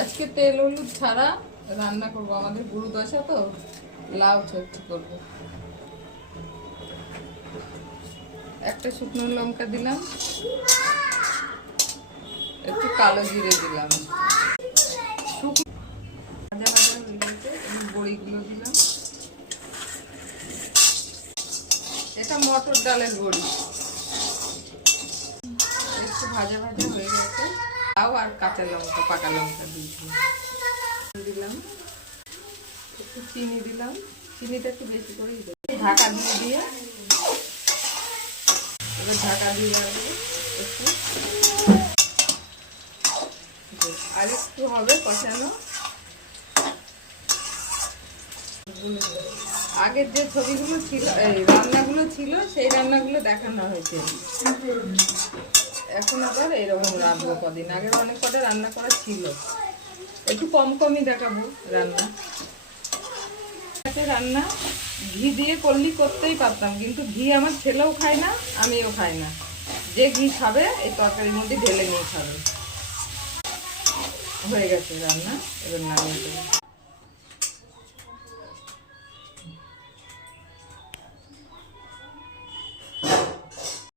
আজকে তেল হলুদ ছাড়া রান্না করবো, আমাদের গুরু দশা তো, লাউ চচ্চড়ি করবো। একটা শুকনো লঙ্কা দিলাম, একটু কালো জিরে দিলাম, ভাজা ভাজা হয়ে গেছে, বড়িগুলো দিলাম। এটা মটর ডালের বড়ি, একটু ভাজা ভাজা হয়ে গেছে। লাউ আর কাঁচা লঙ্কা, পাকা লঙ্কা দিলাম, একটু চিনি দিলাম, চিনিটা একটু বেশি করেই দিলাম। ঢাকা দিয়ে এবার ঢাকা দিয়ে রাখবো একটু, আর একটু হবে কষানো। আগের যে ছবিগুলো ছিল, এই রান্নাগুলো ছিল, সেই রান্নাগুলো দেখানো হয়েছে। এখন আবার এরকম রাঁধবো। কদিন আগের অনেক কটা রান্না করা ছিল, একটু কম কমই দেখাবো রান্না। রান্না ঘি দিয়ে করতেই পারতাম, কিন্তু ঘি আমার ছেলেও খায় না, আমিও খাই না। যে ঘি খাবে এই তরকারির মধ্যে ঢেলে নিয়ে খাবে। হয়ে গেছে রান্না, এবার নামিয়ে দেবো।